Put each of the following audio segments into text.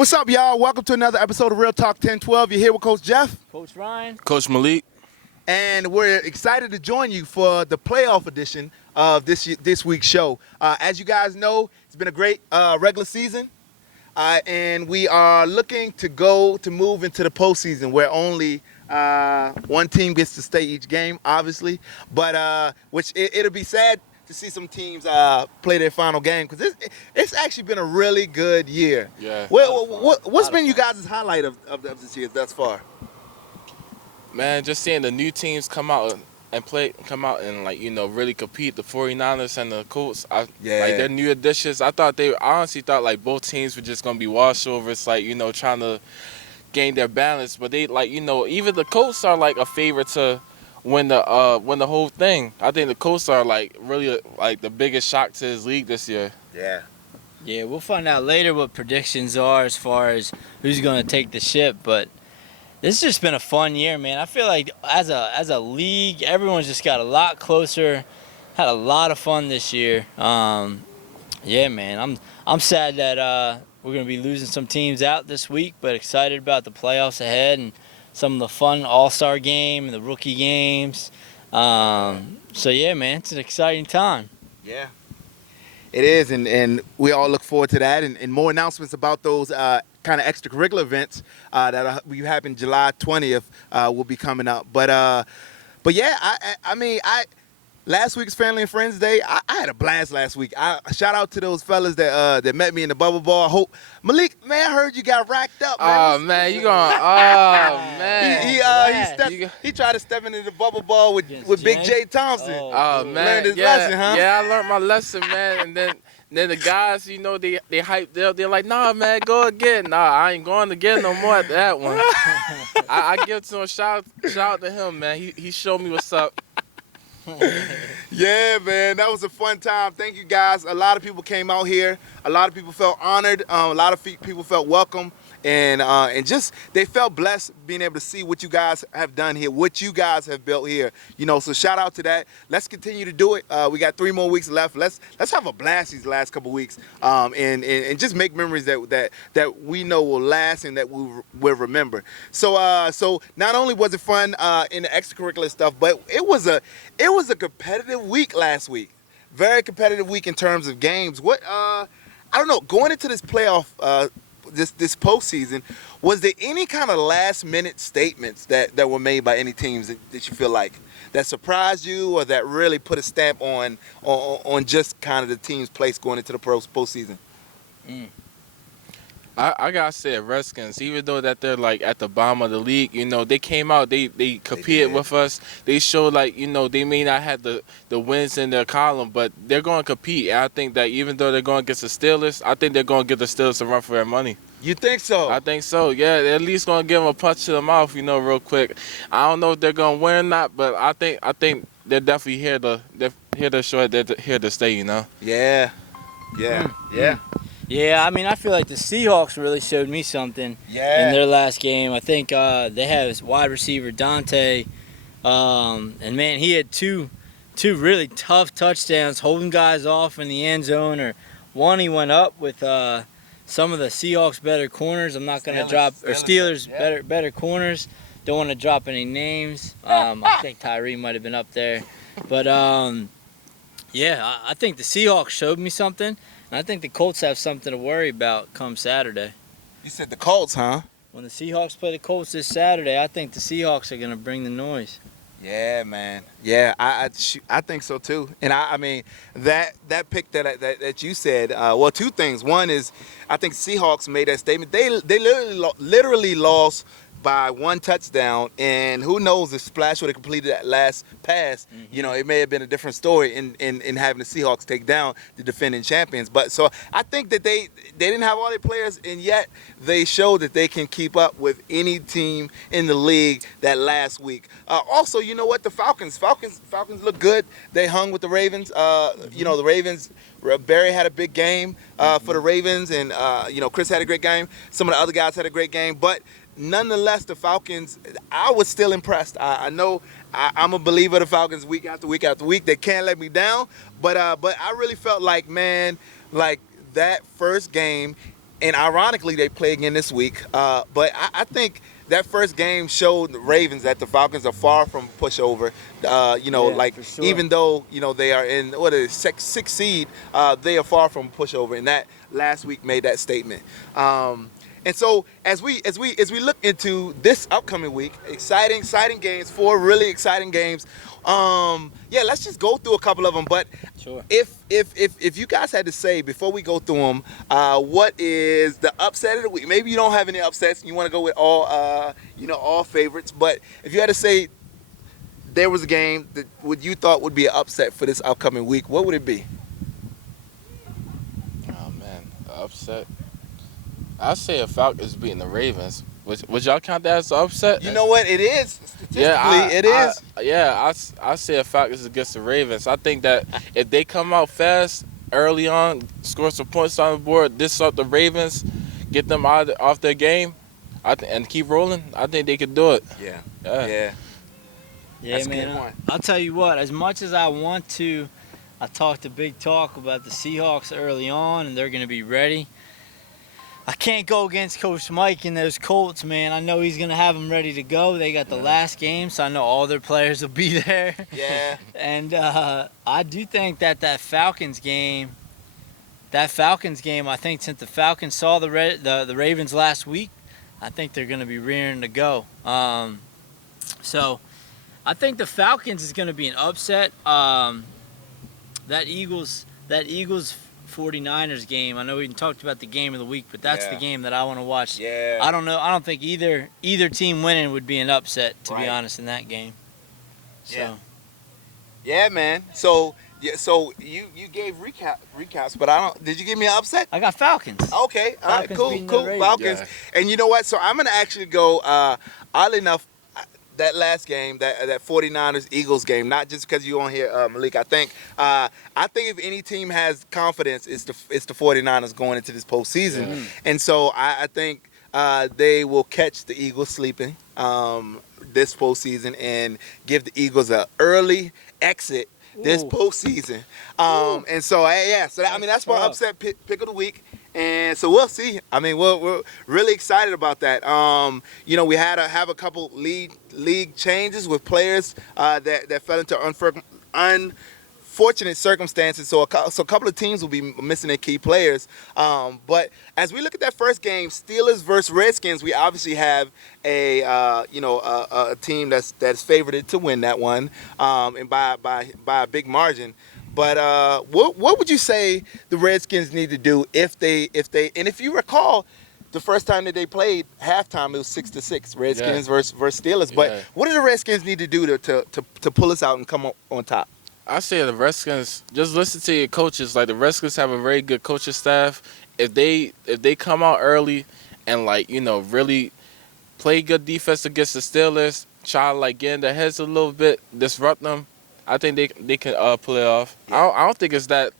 What's up, y'all? Welcome to another episode of Real Talk 1012. You're here with Coach Jeff. Coach Ryan. Coach Malik. And we're excited to join you for the playoff edition of this week's show. As you guys know, it's been a great regular season. And we are looking to move into the postseason where only one team gets to stay each game, obviously. But it'll be sad to see some teams play their final game because it's actually been a really good year. Yeah. What's been you guys' highlight of this year thus far? Man, just seeing the new teams come out and really compete. The 49ers and the Colts, like their new additions. I honestly thought like both teams were just gonna be washovers, trying to gain their balance. But they even the Colts are like a favorite to win the whole thing. I think the Colts are like really like the biggest shock to his league this year. Yeah, we'll find out later what predictions are as far as who's going to take the ship, but this has just been a fun year, man. I feel like as a league, everyone's just got a lot closer, had a lot of fun this year. Yeah, man, I'm sad that we're going to be losing some teams out this week, but excited about the playoffs ahead and some of the fun All-Star game and the rookie games. So, yeah, man, it's an exciting time. Yeah, it is, and we all look forward to that and more announcements about those kind of extracurricular events that will happen July 20th will be coming up. But yeah, I mean, last week's Family and Friends Day, I had a blast last week. Shout out to those fellas that met me in the bubble ball. I hope Malik, man, I heard you got racked up. Man. Oh man, you going? Oh man, he tried to step into the bubble ball with Big J Thompson. Oh man, learned his lesson, huh? Yeah, I learned my lesson, man. And then the guys, they hyped up. They're like, nah, man, go again. Nah, I ain't going again no more at that one. I give to him, shout out to him, man. He showed me what's up. Yeah, man, that was a fun time. Thank you, guys. A lot of people came out here. A lot of people felt honored. A lot of people felt welcome. And just they felt blessed being able to see what you guys have done here, what you guys have built here. So shout out to that. Let's continue to do it. We got 3 more weeks left. Let's have a blast these last couple weeks, and just make memories that we know will last and that we'll remember. So not only was it fun in the extracurricular stuff, but it was a competitive week last week. Very competitive week in terms of games. I don't know, going into this playoff. This postseason, was there any kind of last minute statements that were made by any teams that you feel like that surprised you or that really put a stamp on just kind of the team's place going into the postseason? I gotta say, Redskins, even though that they're like at the bottom of the league, they came out, they competed with us. They showed they may not have the wins in their column, but they're going to compete. And I think that even though they're going against the Steelers, I think they're going to give the Steelers a run for their money. You think so? I think so. Yeah, they're at least going to give them a punch to the mouth, real quick. I don't know if they're going to win or not, but I think they're definitely here to show it. They're here to stay. Yeah. Yeah, I mean, I feel like the Seahawks really showed me something in their last game. I think they have wide receiver Dante, and man, he had two really tough touchdowns, holding guys off in the end zone. Or one, he went up with some of the Seahawks better corners. I'm not going to drop or Steelers better corners. Don't want to drop any names. I think Tyree might have been up there, but yeah, I think the Seahawks showed me something. And I think the Colts have something to worry about come Saturday. You said the Colts, huh? When the Seahawks play the Colts this Saturday, I think the Seahawks are going to bring the noise. Yeah, man. Yeah, I think so too. And I mean that pick that you said. Well, 2 things. One is I think Seahawks made that statement. They literally lost by 1 touchdown, and who knows if Splash would have completed that last pass, it may have been a different story in having the Seahawks take down the defending champions. But so I think that they didn't have all their players, and yet they showed that they can keep up with any team in the league that last week. Also, you know what? The Falcons look good. They hung with the Ravens. The Ravens, Barry had a big game for the Ravens, and Chris had a great game. Some of the other guys had a great game, but nonetheless, the Falcons, I was still impressed. I know I'm a believer of the Falcons week after week after week. They can't let me down, but I really felt like, man, like that first game, and ironically, they play again this week. But I think that first game showed the Ravens that the Falcons are far from pushover. Like for sure. even though they are in sixth seed, they are far from pushover, and that last week made that statement. And so as we look into this upcoming week, exciting games, 4 really exciting games. Let's just go through a couple of them. But Sure. if you guys had to say before we go through them, what is the upset of the week? Maybe you don't have any upsets. You want to go with all favorites. But if you had to say there was a game that what you thought would be an upset for this upcoming week, what would it be? Oh man, upset. I say a Falcons beating the Ravens. Would y'all count that as an upset? You know what? It is. Statistically, it is. I say a Falcons against the Ravens. I think that if they come out fast early on, score some points on the board, disrupt the Ravens, get them off their game, and keep rolling, I think they could do it. Yeah. Yeah, That's a good man. one. I'll tell you what. As much as I want to, I talked a big talk about the Seahawks early on, and they're going to be ready. I can't go against Coach Mike and those Colts, man. I know he's going to have them ready to go. They got the last game, so I know all their players will be there. Yeah. And I do think that Falcons game, I think since the Falcons saw the Ravens last week, I think they're going to be rearing to go. So I think the Falcons is going to be an upset. That Eagles 49ers game, I know we talked about the game of the week, but that's the game that I want to watch. Yeah. I don't know. I don't think either team winning would be an upset, to be Right. honest, in that game. So. Yeah. Yeah, man. So you gave recaps, but I don't. Did you give me an upset? I got Falcons. Okay. All right. Falcons beating the Cool. Ravens. Falcons. Yeah. And you know what? So I'm gonna actually go. Oddly enough, that last game, that 49ers Eagles game, not just because you on here, Malik. I think if any team has confidence, it's the 49ers going into this postseason. Yeah. And so I think they will catch the Eagles sleeping this postseason and give the Eagles an early exit this postseason. And so that's my upset pick of the week. And so we'll see. I mean, we're really excited about that. We had to have a couple league changes with players that fell into unfortunate circumstances. So a couple of teams will be missing their key players. But as we look at that first game, Steelers versus Redskins, we obviously have a team that's favored to win that one, and by a big margin. But what would you say the Redskins need to do if you recall, the first time that they played halftime it was 6-6, Redskins versus Steelers. But what do the Redskins need to do to pull us out and come on top? I say the Redskins, just listen to your coaches. Like the Redskins have a very good coaching staff. If they come out early and really play good defense against the Steelers, try to get in their heads a little bit, disrupt them, I think they can pull it off. Yeah. I don't think it's that.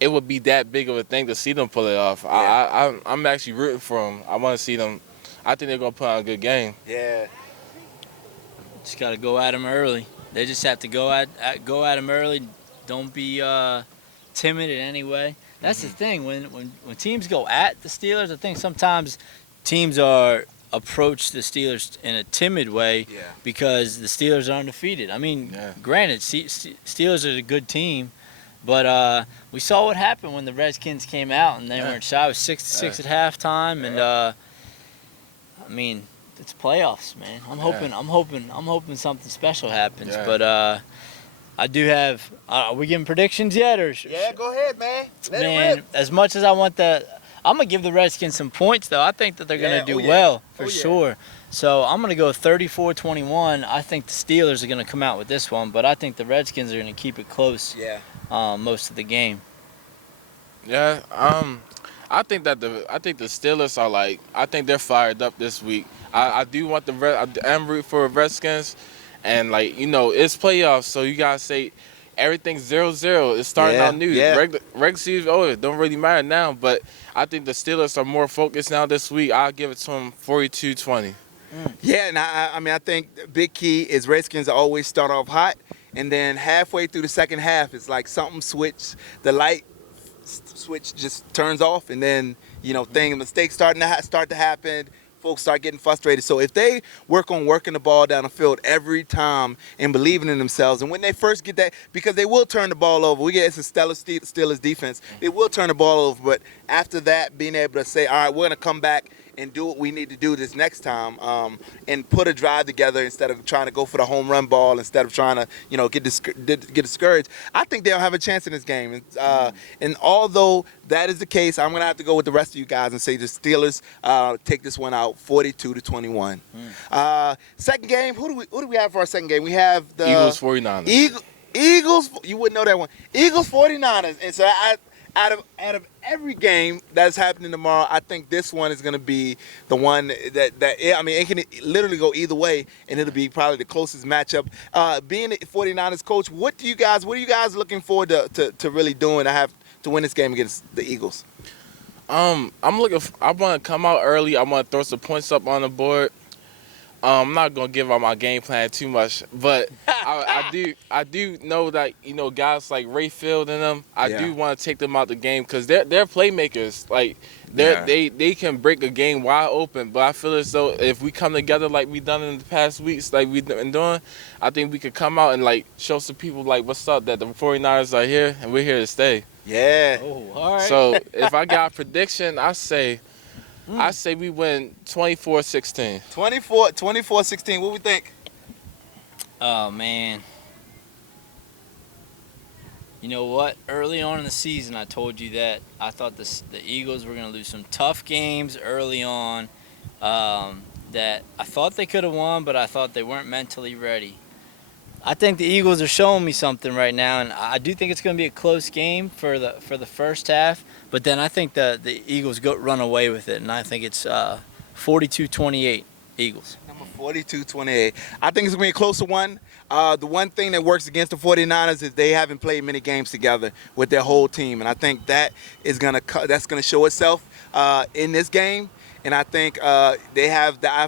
It would be that big of a thing to see them pull it off. Yeah. I'm actually rooting for them. I want to see them. I think they're gonna put on a good game. Yeah. Just got to go at them early. They just have to go at them early. Don't be timid in any way. That's the thing. When teams go at the Steelers, I think sometimes teams approach the Steelers in a timid way because the Steelers are undefeated. I mean, granted, Steelers are a good team, but we saw what happened when the Redskins came out and they weren't shy. It was 6-6 at halftime, and I mean, it's playoffs, man. I'm hoping something special happens. Yeah. But I do have. Are we giving predictions yet, or? Yeah, go ahead, man. Let it Man, rip. as much as I want that, I'm gonna give the Redskins some points though. I think that they're gonna do well for sure. So I'm gonna go 34-21. I think the Steelers are gonna come out with this one, but I think the Redskins are gonna keep it close. Yeah. Most of the game. Yeah. I think the Steelers are I think they're fired up this week. I do want I'm rooting for the Redskins, and it's playoffs, so you gotta say everything's 0-0. It's starting out new. Yeah. Regular season, it don't really matter now, but I think the Steelers are more focused now this week. I'll give it to them 42-20. Yeah, and I think the big key is Redskins always start off hot, and then halfway through the second half, it's like something switched. The light switch just turns off, and then mistakes start to happen. Folks start getting frustrated. So if they work on working the ball down the field every time and believing in themselves, and when they first get that, because they will turn the ball over. It's a stellar Steelers defense. They will turn the ball over, but after that, being able to say, all right, we're going to come back and do what we need to do this next time, and put a drive together instead of trying to go for the home run ball, instead of trying to get discouraged. I think they'll have a chance in this game. And although that is the case, I'm gonna have to go with the rest of you guys and say the Steelers take this one out, 42-21. Second game, who do we have for our second game? We have the Eagles 49ers. Eagles. You wouldn't know that one. Eagles 49ers. And so out of every game that's happening tomorrow, I think this one is going to be the one that it can literally go either way, and it'll be probably the closest matchup. Being the 49ers coach, what are you guys looking forward to really doing to win this game against the Eagles? I want to come out early. I want to throw some points up on the board. I'm not gonna give out my game plan too much, but I do know that guys like Rayfield and them. I do want to take them out the game because they're playmakers. Like they can break a game wide open. But I feel as though if we come together like we done in the past weeks, like we've been doing, I think we could come out and like show some people like what's up, that the 49ers are here and we're here to stay. Yeah. Oh, all right. So if I got a prediction, I say we win 24-16. 24-16. What we think? Oh, man. You know what? Early on in the season, I told you that I thought the Eagles were going to lose some tough games early on, that I thought they could have won, but I thought they weren't mentally ready. I think the Eagles are showing me something right now, and I do think it's going to be a close game for the first half. But then I think the Eagles run away with it, and I think it's 42-28 Eagles. Number 42-28. I think it's going to be a closer one. The one thing that works against the 49ers is they haven't played many games together with their whole team, and I think that's going to show itself in this game. And I think I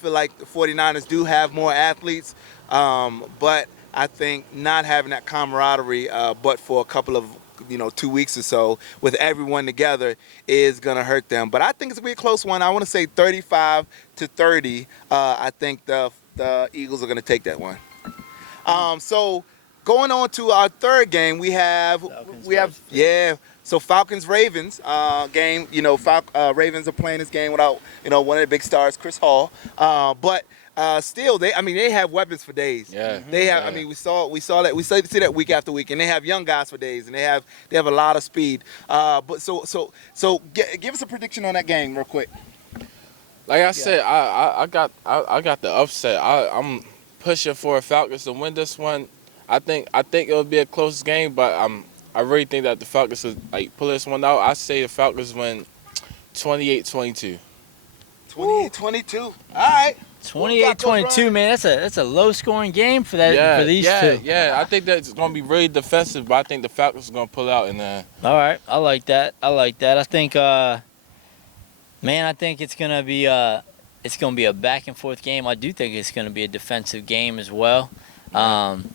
feel like the 49ers do have more athletes, but I think not having that camaraderie, but for a couple of 2 weeks or so with everyone together is gonna hurt them. But I think it's gonna be a close one. I want to say 35-30. I think the Eagles are gonna take that one. So going on to our third game, we have So Falcons-Ravens game. Ravens are playing this game without one of the big stars, Chris Hall. But still, they have weapons for days. Yeah. They have. We saw that. We see that week after week, and they have young guys for days, and they have a lot of speed. But give us a prediction on that game, real quick. Like I said, I got the upset. I'm pushing for Falcons to win this one. I think it'll be a close game, but I really think that the Falcons will pull this one out. I say the Falcons win 28-22. 28-22. All right. 28-22, man. That's a low scoring game for these two. Yeah, I think that's gonna be really defensive, but I think the Falcons are gonna pull out in there. All right, I like that. I think, I think it's gonna be a back and forth game. I do think it's gonna be a defensive game as well. I'm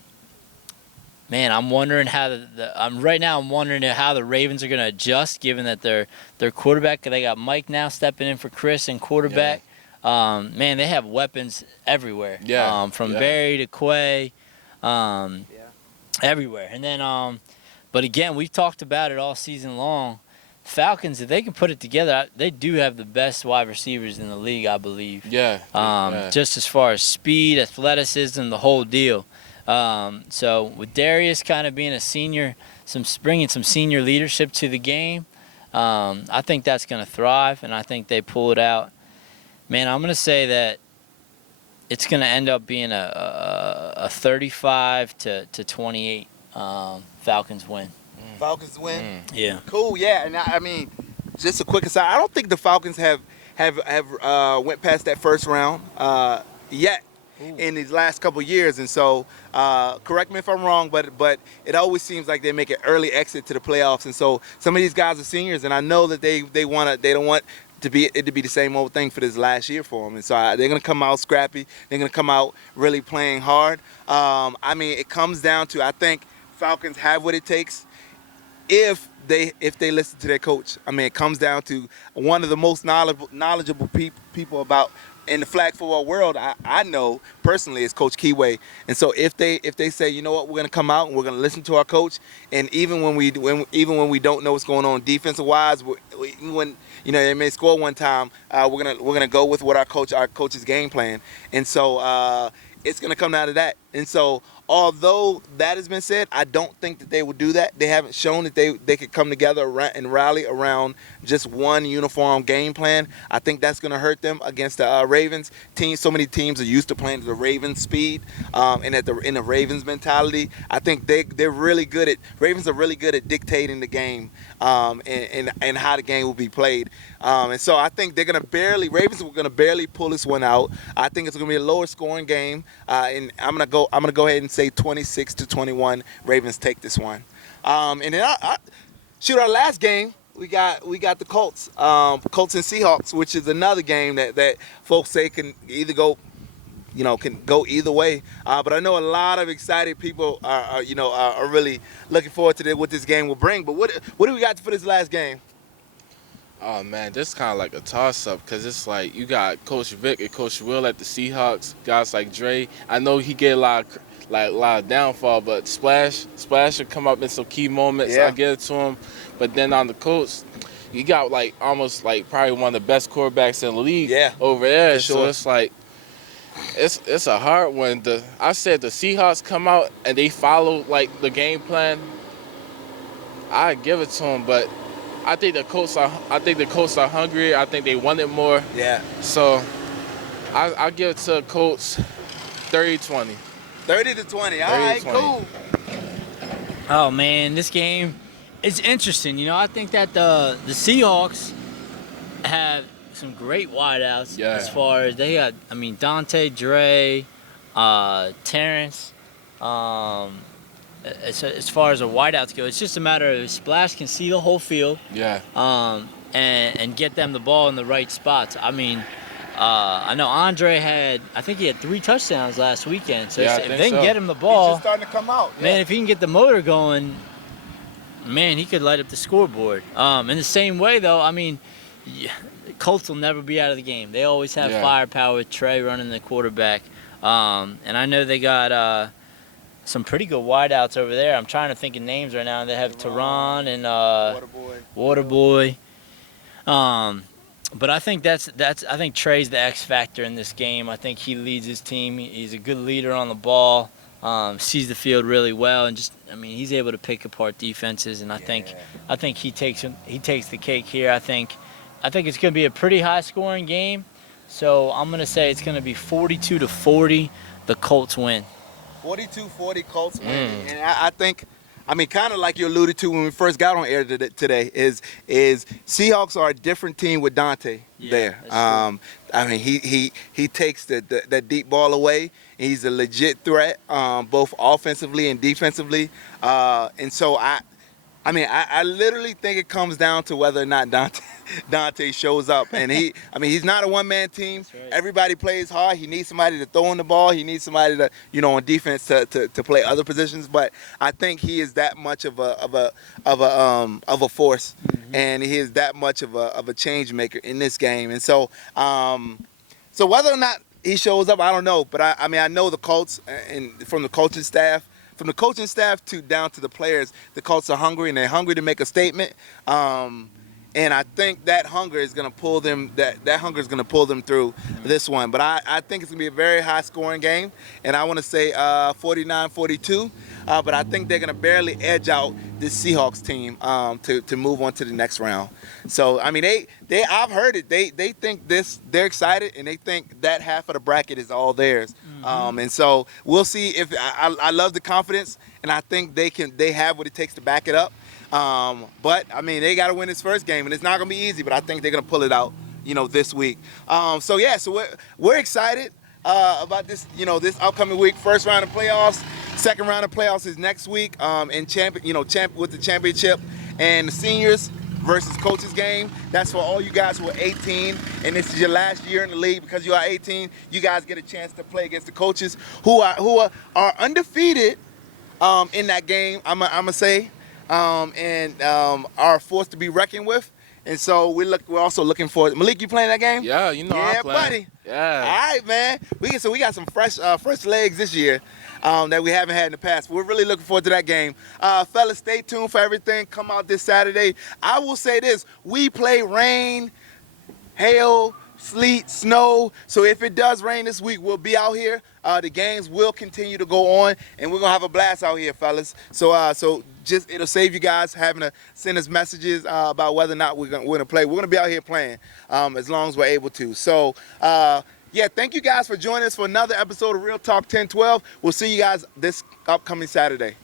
wondering how I'm wondering how the Ravens are gonna adjust, given that their quarterback. They got Mike now stepping in for Chris and quarterback. Yeah. They have weapons everywhere. Yeah. From Barry to Quay, everywhere. And then, but again, we've talked about it all season long. Falcons, if they can put it together, they do have the best wide receivers in the league, I believe. Yeah. Just as far as speed, athleticism, the whole deal. So with Darius kind of being a senior, bringing some senior leadership to the game, I think that's going to thrive, and I think they pull it out. Man, I'm going to say that it's going to end up being a 35-28 Falcons win. Falcons win? Yeah. Cool, yeah. And just a quick aside, I don't think the Falcons have went past that first round yet. Ooh. In these last couple of years, and so correct me if I'm wrong, but it always seems like they make an early exit to the playoffs, and so some of these guys are seniors, and I know that they don't want to be the same old thing for this last year for them, and so they're gonna come out scrappy. They're gonna come out really playing hard. It comes down to, I think Falcons have what it takes. if they listen to their coach. I mean, it comes down to one of the most knowledgeable people about in the flag football world. I know personally is Coach Keyway, and so if they say, you know what, we're gonna come out and we're gonna listen to our coach, and even when we don't know what's going on defensive wise, when they may score one time, we're gonna go with what our coach's game plan, and so it's gonna come down to that, and so. Although that has been said, I don't think that they will do that. They haven't shown that they could come together and rally around just one uniform game plan. I think that's going to hurt them against the Ravens team. So many teams are used to playing at the Ravens speed and in the Ravens mentality. I think they're really good at Ravens are really good at dictating the game and how the game will be played. And so I think Ravens are going to barely pull this one out. I think it's going to be a lower scoring game, and I'm going to go ahead and say 26-21. Ravens take this one. And then our last game we got the Colts, Colts and Seahawks, which is another game that folks say can either go. Can go either way. But I know a lot of excited people are really looking forward to what this game will bring. But what do we got for this last game? Oh man, this is kind of like a toss-up because it's like you got Coach Vic and Coach Will at the Seahawks. Guys like Dre, I know he get a lot of downfall, but Splash will come up in some key moments. Yeah. I get it to him. But then on the Colts, you got almost probably one of the best quarterbacks in the league over there. Sure. So it's like it's a hard one. I said the Seahawks come out and they follow the game plan. I give it to them, but I think the Colts are hungry. I think they want it more. Yeah. So I give it to the Colts 30-20. 30-20. All right, cool. Oh man, this game is interesting. I think that the Seahawks have some great wideouts as far as they got. I mean, Dante, Dre, Terrence. As far as the wideouts go, it's just a matter of Splash can see the whole field. Yeah. And get them the ball in the right spots. I mean, I know Andre I think he had 3 touchdowns last weekend. So if they can get him the ball, he's just starting to come out. Yeah. Man, if he can get the motor going, man, he could light up the scoreboard. In the same way, though, I mean, Colts will never be out of the game. They always have firepower with Trey running the quarterback. And I know they got some pretty good wideouts over there. I'm trying to think of names right now. They have Tehran and Waterboy. But I think I think Trey's the X factor in this game. I think he leads his team. He's a good leader on the ball. Sees the field really well, and he's able to pick apart defenses. And I think he takes the cake here. I think it's going to be a pretty high scoring game. So I'm going to say it's going to be 42-40. The Colts win. 42-40 Colts win. And I think, kind of like you alluded to when we first got on air today, is Seahawks are a different team with Dante there. He takes that deep ball away. He's a legit threat, both offensively and defensively. And so I literally think it comes down to whether or not Dante shows up. And he's not a one-man team. Right. Everybody plays hard. He needs somebody to throw in the ball. He needs somebody to, on defense to play other positions. But I think he is that much of a force, and he is that much of a change maker in this game. And so, so whether or not he shows up, I don't know. But I know the Colts, and from the coaching staff. From the coaching staff down to the players, the Colts are hungry, and they're hungry to make a statement. And I think that hunger is going to pull them. That hunger is going to pull them through this one. But I think it's going to be a very high-scoring game, and I want to say 49-42. But I think they're going to barely edge out this Seahawks team to move on to the next round. So I've heard it. They think they're excited, and they think that half of the bracket is all theirs. And so we'll see if I love the confidence, and I think they have what it takes to back it up. But they got to win this first game, and it's not going to be easy. But I think they're going to pull it out, this week. So we're excited about this, this upcoming week. First round of playoffs, second round of playoffs is next week. And with the championship and the seniors versus coaches game. That's for all you guys who are 18, and this is your last year in the league. Because you are 18, you guys get a chance to play against the coaches who are undefeated in that game. I'm gonna say. and are a force to be reckoned with. And so we're also looking forward. Malik, you playing that game? Yeah, you know Yeah, I'm playing. buddy. Yeah. All right, man. We got some fresh legs this year that we haven't had in the past. We're really looking forward to that game. Fellas, stay tuned for everything. Come out this Saturday. I will say this: we play rain, hail, sleet, snow. So if it does rain this week, we'll be out here. The games will continue to go on, and we're gonna have a blast out here, fellas. So just it'll save you guys having to send us messages about whether or not we're gonna play. We're gonna be out here playing as long as we're able to. So yeah, thank you guys for joining us for another episode of Real Talk 1012. We'll see you guys this upcoming Saturday.